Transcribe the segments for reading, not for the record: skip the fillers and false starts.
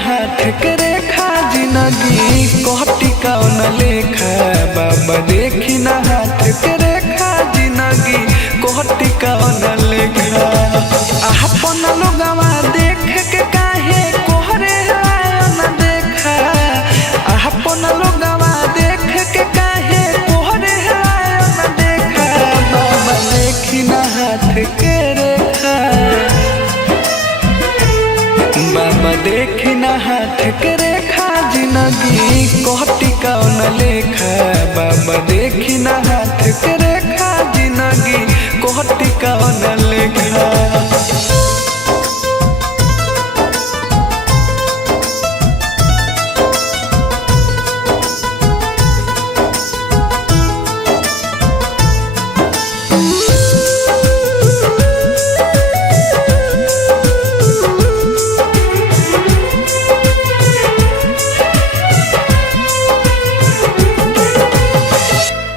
हाथ के रेखा जिंदगी कोहटी कौन लेखा। बाबा देखी ना हाथ के रेखा जिंदगी कोहटी कौन लेखा। अपन लोगवा देख के काहे कोहरे न देखा। अपन लोगवा देख के काहे कोहरे न देखा। बाबा देखी ना हाथ के रेखा। बाबा देखी ना हाथ के रेखा जिंदगी कोहटी कौन लेखा। बाबा देखी ना हाथ के रेखा जिंदगी कोहटी कौन लेखा।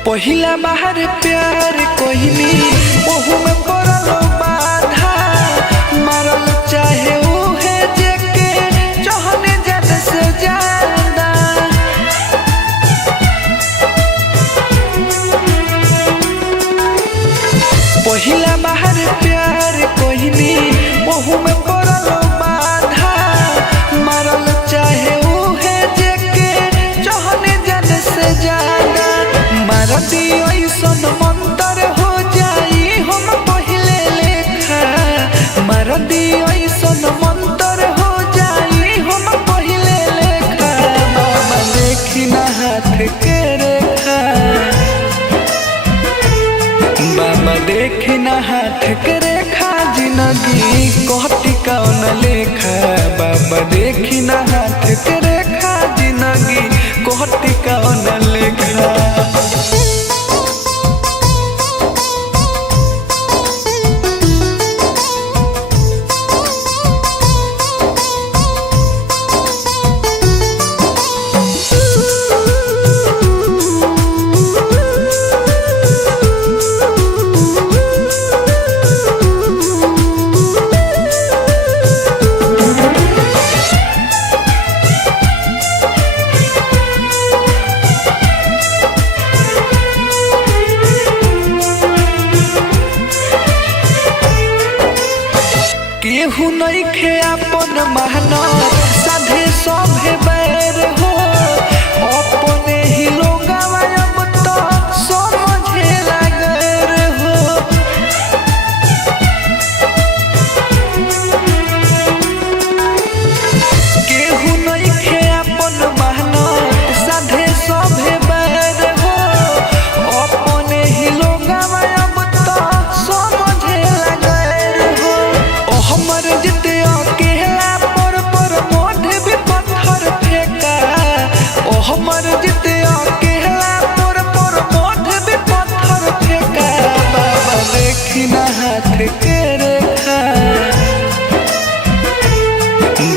पहिला बाहर प्यार कोहिनी ओहू में पड़लो बाधा। मारल चाहे उहे जेके चाहने जद से ज्यादा। पहिला बाहर प्यार कोहिनी ओहू में पड़लो बाधा। मारल चाहे उहे जेके चाहने जद से ज्यादा। मारती ऐसन मंतर हो जाई हम पहले लेखा। मारती ऐसन मंतर हो जाई हम पहले लेखा। बाबा देखी ना हाथ के रेखा। बाबा देखी ना हाथ के रेखा जिंदगी कोहटी कौन लेखा। बाबा देखी ना हाथ के रेखा जिंदगी कोहटी कौन लेखा। केहू नइखे अपन मेहनत साधे सभे बैर हो। अपने ही लोगवा अब तो समझे लागल हो। केहू नइखे अपन मेहनत साधे सभे बैर हो। अपने ही लोगवा अब तो समझे लागल हो। हमर जिते अकेला पर मोढ़ भी पत्थर फेंका। ओ हमर जिते अकेला पर मोढ़ भी पत्थर फेंका। बाबा देखी ना हाथ के रेखा।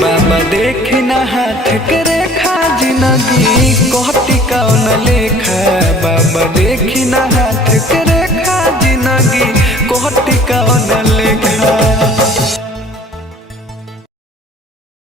बाबा देखी ना हाथ के रेखा जिंदगी कोहटी कौन लेखा। बाबा देखी